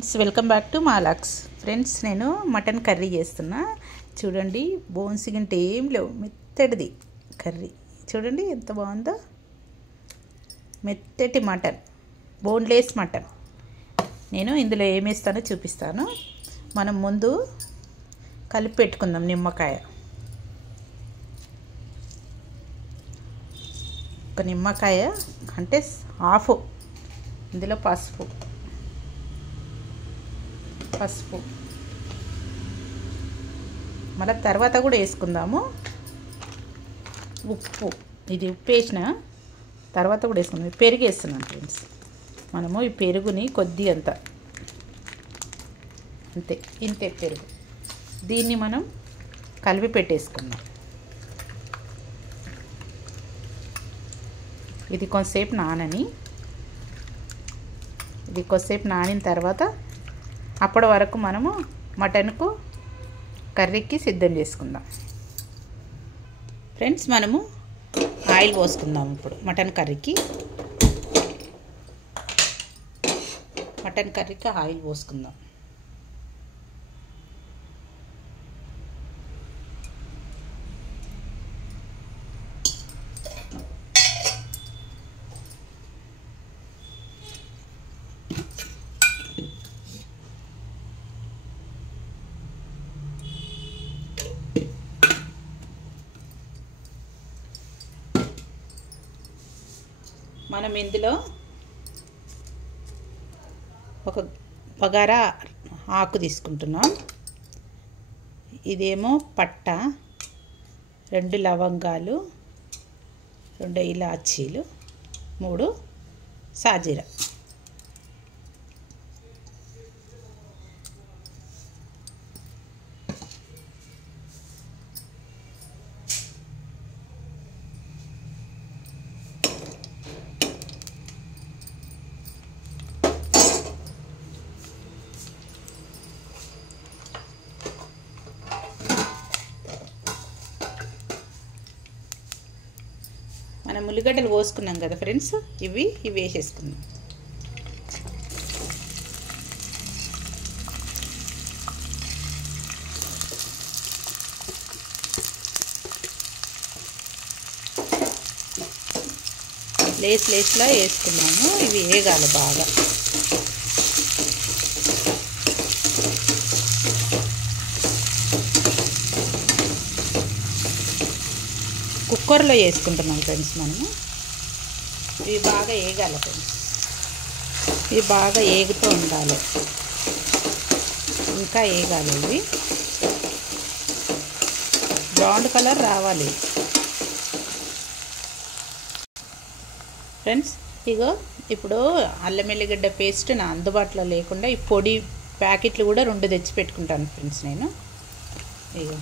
Welcome back to మాలాక్స్ friends. నేను mutton curry చేస్తున్నా. చూడండి, బోన్స్ గింటే ఏం లేవు, మెత్తటిది కర్రీ. చూడండి ఎంత బాగుందో, మెత్తటి మటన్, బోన్లెస్ మటన్. నేను ఇందులో ఏమేస్తానో చూపిస్తాను. మనం ముందు కలిపి పెట్టుకుందాం. నిమ్మకాయ, ఒక నిమ్మకాయ అంటే హాఫ్. ఇందులో పసుపు మళ్ళీ తర్వాత కూడా వేసుకుందాము. ఉప్పు, ఇది ఉప్పు వేసిన తర్వాత కూడా వేసుకుందాం. పెరుగు వేస్తున్నాను ఫ్రెండ్స్. మనము ఈ పెరుగుని కొద్దిగా అంతే ఇంతే పెరుగు. దీన్ని మనం కలిపి పెట్టేసుకుందాం. ఇది కొంతసేపు నానిన తర్వాత అప్పటి వరకు మనము మటన్కు కర్రీకి సిద్ధం చేసుకుందాం. ఫ్రెండ్స్, మనము ఆయిల్ పోసుకుందాం. ఇప్పుడు మటన్ కర్రీకి ఆయిల్ పోసుకుందాం. మనం ఇందులో ఒక బగారా ఆకు తీసుకుంటున్నాం. ఇదేమో పట్ట, 2 లవంగాలు, 2 ఇలాచీలు, 3 సాజీర. మనం ఉల్లిగడ్డలు పోసుకున్నాం కదా ఫ్రెండ్స్, ఇవి వేసేసుకుందాం. లేస్లా వేసుకున్నాము. ఇవి వేగాలి బాగా. కుక్కర్లో వేసుకుంటున్నాం ఫ్రెండ్స్ మనము. ఇవి బాగా వేగాలి ఫ్రెండ్స్. ఇవి బాగా వేగుతూ ఉండాలి, ఇంకా వేగాలి. ఇవి బ్రౌన్ కలర్ రావాలి ఫ్రెండ్స్. ఇగో ఇప్పుడు అల్లం వెల్లిగడ్డ పేస్ట్ నా అందుబాటులో లేకుండా ఈ పొడి ప్యాకెట్లు కూడా 2 తెచ్చి పెట్టుకుంటాను ఫ్రెండ్స్ నేను. ఇగో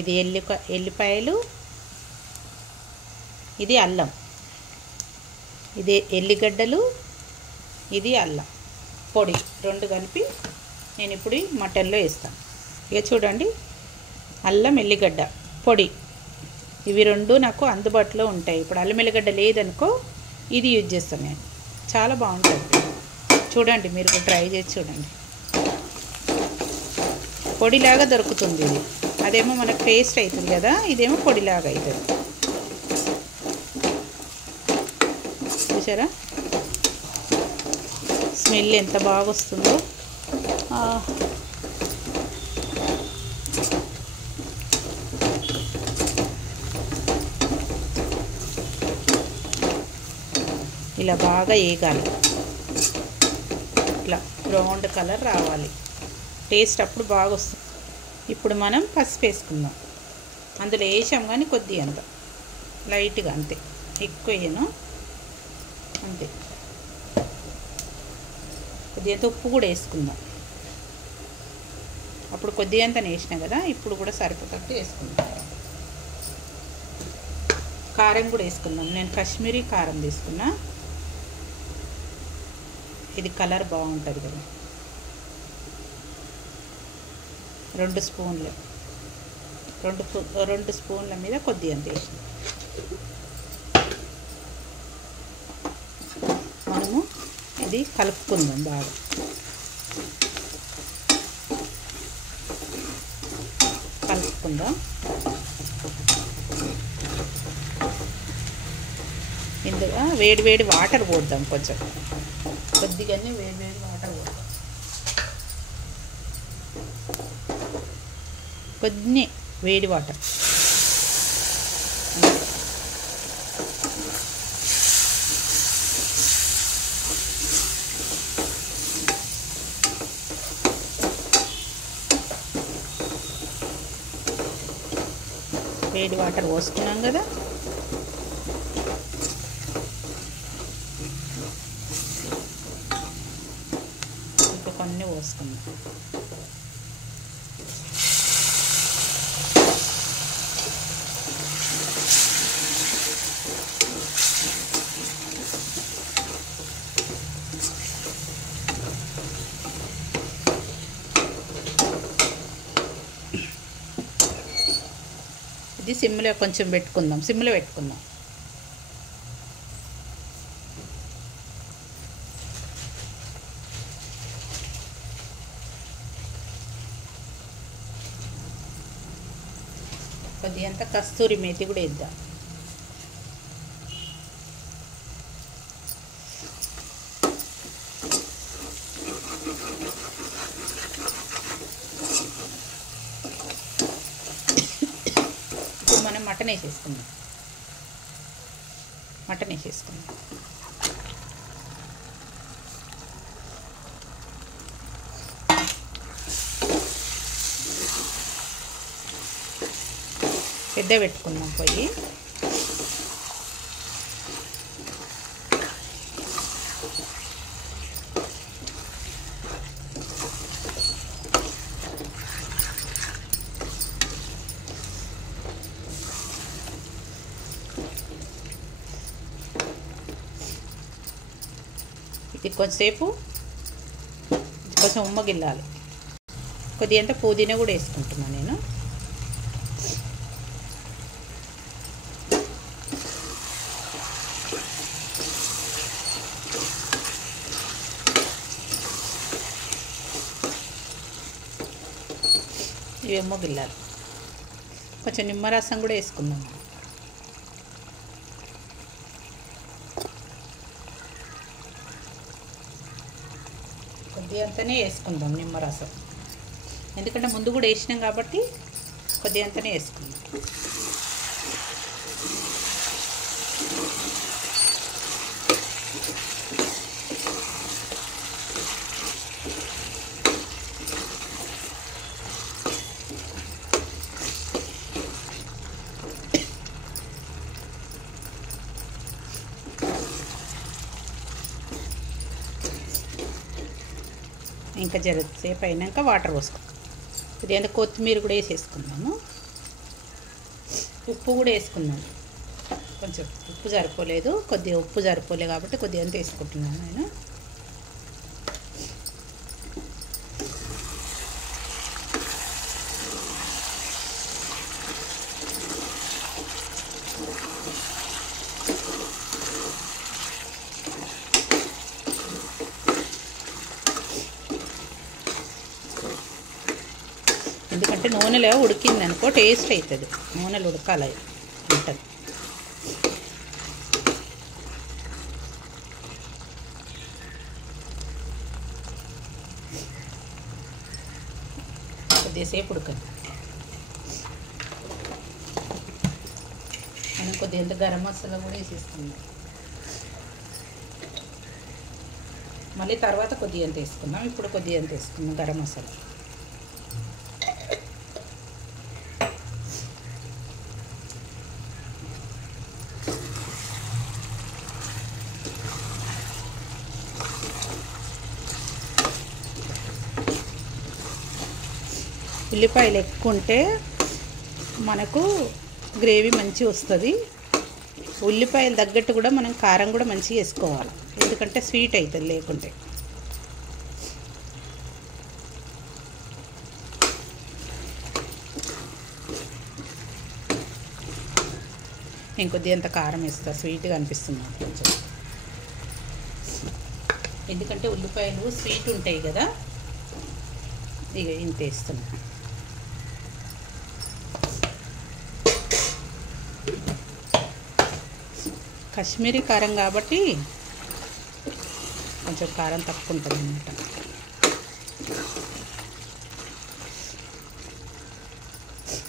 ఇది ఎల్లిపాయలు, ఇది అల్లం, ఇది ఎల్లిగడ్డలు, ఇది అల్లం పొడి 2 కలిపి నేను ఇప్పుడు మటన్లో వేస్తాను. ఇక చూడండి, అల్లం ఎల్లిగడ్డ పొడి ఇవి 2 నాకు అందుబాటులో ఉంటాయి. ఇప్పుడు అల్లం ఎల్లిగడ్డ లేదనుకో ఇది యూజ్ చేస్తాను నేను. చాలా బాగుంటుంది. చూడండి, మీరు ట్రై చేసి చూడండి. పొడిలాగా దొరుకుతుంది ఇది. అదేమో మనకు పేస్ట్ అవుతుంది కదా, ఇదేమో పొడిలాగా అవుతుంది. చూసారా స్మెల్ ఎంత బాగా వస్తుందో. ఇలా బాగా వేగాలి, ఇట్లా బ్రౌన్ కలర్ రావాలి. టేస్ట్ అప్పుడు బాగా వస్తుంది. ఇప్పుడు మనం పసుపు వేసుకుందాం. అందులో వేసాం కానీ కొద్దిగా అంత లైట్గా, అంతే, ఎక్కువ వేయను, అంతే. కొద్దిగా ఉప్పు కూడా వేసుకుందాం. అప్పుడు కొద్దిగా అంత వేసినా కదా, ఇప్పుడు కూడా సరిపోతట్టు వేసుకుందాం. కారం కూడా వేసుకుందాం. నేను కాశ్మీరీ కారం తీసుకున్నా, ఇది కలర్ బాగుంటుంది కదా. 2 స్పూన్లు, 2 స్పూన్ల మీద కొద్దిగా అంత వేసిన. మనము ఇది కలుపుకుందాం బాగా. కలుపుకుందాం. ఇందులో వేడి వేడి వాటర్ పోద్దాం, కొంచెం కొద్దిగానే వేడి వేడి వాటర్ పోద్దాం. కొన్ని వేడి వాటర్. వేడి వాటర్ పోసుకున్నాం కదా, ఇంకా కొన్ని పోసుకుందాం. ఇది సిమ్లో కొంచెం పెట్టుకుందాం, సిమ్లో పెట్టుకుందాం. కొద్దిగంత కస్తూరి మేతి కూడా వేద్దాం. ఇప్పుడు మనం మటన్ వేసేసుకుందాం. మటన్ వేసేసుకుందాం. పెద్ద పెట్టుకుందాం పొయ్యి. ఇది కొంచెంసేపు కొంచెం ఉమ్మగిల్లాలి. కొద్దిగంత పుదీనా కూడా వేసుకుంటున్నాను నేను. ఇవేమో గిల్లాలి. కొంచెం నిమ్మరసం కూడా వేసుకుందాం. కొద్దిగంతనే వేసుకుందాం నిమ్మరసం, ఎందుకంటే ముందు కూడా వేసినాం కాబట్టి కొద్దిగంతనే వేసుకుందాం. ఇంకా జరసేపు అయినాక వాటర్ పోసుకో. కొద్దిగా కొత్తిమీర కూడా వేసేసుకుందాము. ఉప్పు కూడా వేసుకుందాము. కొంచెం ఉప్పు సరిపోలేదు, కొద్దిగా ఉప్పు సరిపోలేదు కాబట్టి కొద్దిగా అంత వేసుకుంటున్నాను నేను. ఎందుకంటే నూనెలో ఉడికింది అనుకో టేస్ట్ అవుతుంది. నూనెలు ఉడకాలి ఉంటుంది. కొద్దిసేపు ఉడకదు. మనం కొద్దిగా గరం మసాలా కూడా వేసేసుకుందాం. మళ్ళీ తర్వాత కొద్దిగా అంత వేసుకుందాం. ఇప్పుడు కొద్దిగా అంత వేసుకుందాం గరం మసాలా. ఉల్లిపాయలు ఎక్కువ ఉంటే మనకు గ్రేవీ మంచిగా వస్తుంది. ఉల్లిపాయలు తగ్గట్టు కూడా మనం కారం కూడా మంచిగా వేసుకోవాలి, ఎందుకంటే స్వీట్ అవుతుంది లేకుంటే. నేను కొద్దిగా అంత కారం వేస్తా, స్వీట్గా అనిపిస్తుంది కొంచెం. ఎందుకంటే ఉల్లిపాయలు స్వీట్ ఉంటాయి కదా, ఇక ఇంత వేస్తున్నా. కాశ్మీరీ కారం కాబట్టి కొంచెం కారం తక్కువ ఉంటుంది అన్నమాట.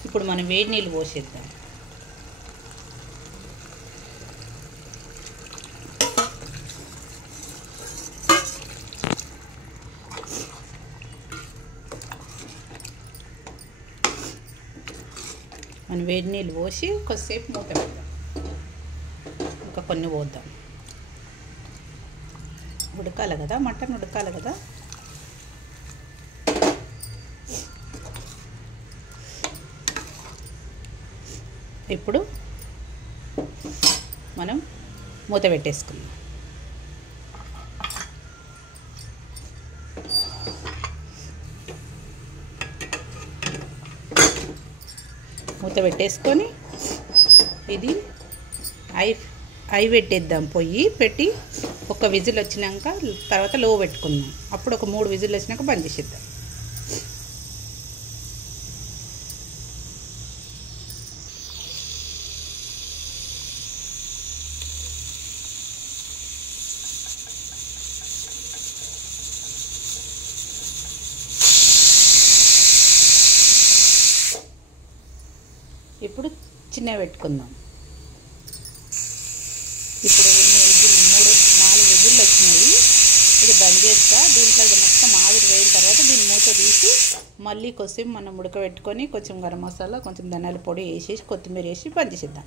ఇప్పుడు మనం వేడి నీళ్ళు పోసేద్దాం. మనం వేడి నీళ్ళు పోసి కొద్దిసేపు మూత పెడదాం. ఇంకా కొన్ని పోద్దాం. ఉడకాలి కదా, మటన్ ఉడకాలి కదా. ఇప్పుడు మనం మూత పెట్టేసుకుందాం. మూత పెట్టేసుకొని ఇది ఐ పెట్టేద్దాం. పొయ్యి పెట్టి ఒక విజిల్ వచ్చినాక తర్వాత లో పెట్టుకుందాం. అప్పుడు ఒక 3 విజిల్ వచ్చినాక బంద్ చేసేద్దాం. ఇప్పుడు చిన్నగా పెట్టుకుందాం. ఇప్పుడు 4 విజిల్లు వచ్చినాయి. ఇది బంద్ చేస్తా. దీంట్లో మొత్తం ఆవిరి వేయిన తర్వాత దీన్ని మూత తీసి మళ్ళీ కొంచెం మనం ఉడకబెట్టుకొని కొంచెం గరం మసాలా, కొంచెం ధనియాల పొడి వేసేసి కొత్తిమీర వేసి బంద్ చేసేద్దాం.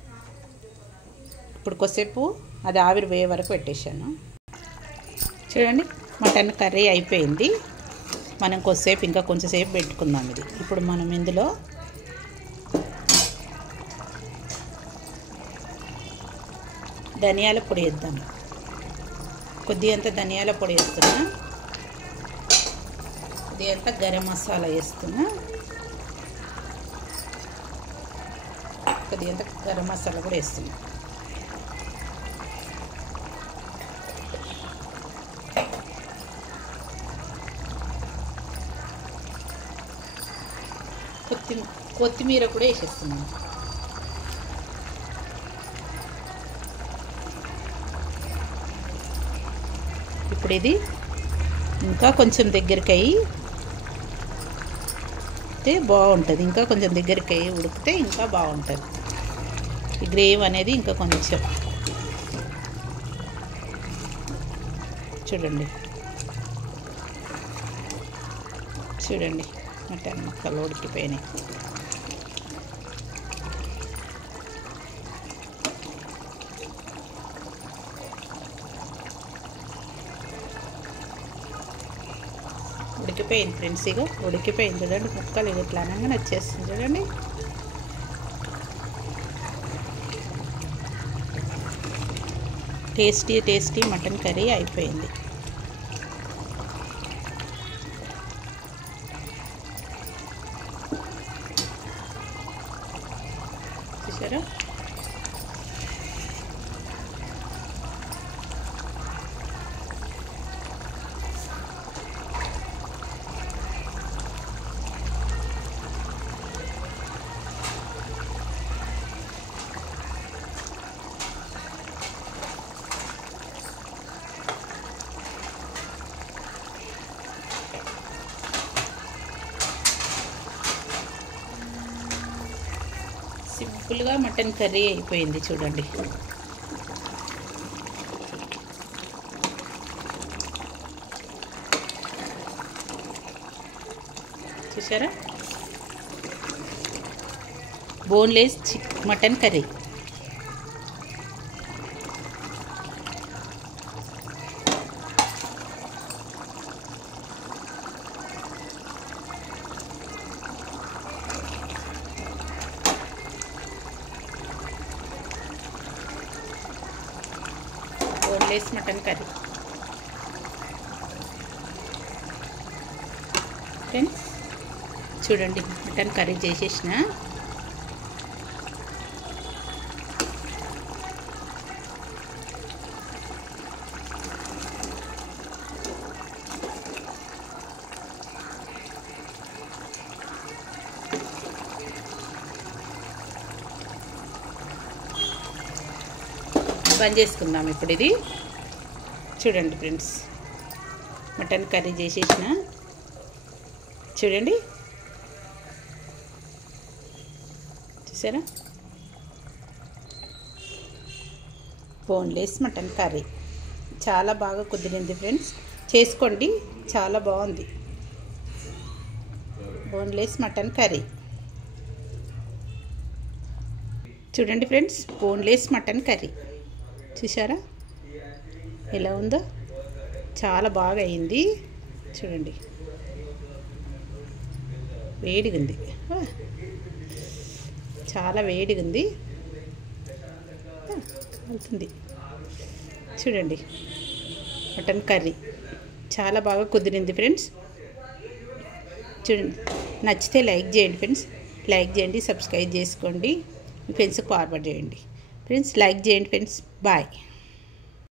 ఇప్పుడు కొద్దిసేపు అది ఆవిరి వేయే వరకు పెట్టేశాను. చూడండి, మటన్ కర్రీ అయిపోయింది. మనం కొద్దిసేపు ఇంకా కొంచెంసేపు పెట్టుకుందాం. ఇది ఇప్పుడు మనం ఇందులో ధనియాల పొడి వేద్దాం. కొద్దిగంత ధనియాల పొడి వేస్తున్నా, కొద్దిగంత గరం మసాలా వేస్తున్నా, కొద్దిగంత గరం మసాలా కూడా వేస్తున్నా. కొత్తిమీర కూడా వేసేస్తున్నాను. ఇప్పుడు ఇది ఇంకా కొంచెం దగ్గరికి అయ్యితే బాగుంటుంది. ఇంకా కొంచెం దగ్గరికి అయ్యి ఉడికితే ఇంకా బాగుంటుంది. ఈ గ్రేవీ అనేది ఇంకా కొంచెం చూడండి మటన్ ముక్కలు ఉడికిపోయినాయి. ఉడికిపోయింది ఫ్రెండ్స్. ఇక ఉడికిపోయింది చూడండి. ముక్కలు ఇట్లా అనగానే వచ్చేస్తుంది చూడండి. టేస్టీ మటన్ కర్రీ అయిపోయింది. చూసారా? సింపుల్గా మటన్ కర్రీ అయిపోయింది చూడండి. చూసారా? Boneless mutton curry. Boneless mutton curry friends. చూడండి, మటన్ కర్రీ చేసేసిన. బంద్ చేసుకుందాం ఇప్పుడు. ఇది చూడండి ఫ్రెండ్స్, మటన్ కర్రీ చేసేసిన. చూడండి, చూసారా? బోన్లెస్ మటన్ కర్రీ చాలా బాగా కుదిరింది ఫ్రెండ్స్, చేసుకోండి, చాలా బాగుంది. బోన్లెస్ మటన్ కర్రీ చూడండి ఫ్రెండ్స్, బోన్లెస్ మటన్ కర్రీ చూసారా ఎలా ఉందో? చాలా బాగా అయింది. చూడండి, వేడిగా ఉంది, చాలా వేడిగా ఉంది, అవుతుంది. చూడండి, మటన్ కర్రీ చాలా బాగా కుదిరింది ఫ్రెండ్స్. చూడండి, నచ్చితే లైక్ చేయండి ఫ్రెండ్స్, లైక్ చేయండి, సబ్స్క్రైబ్ చేసుకోండి, మీ ఫ్రెండ్స్కి ఫార్వర్డ్ చేయండి ఫ్రెండ్స్. లైక్ చేయండి ఫ్రెండ్స్. బాయ్.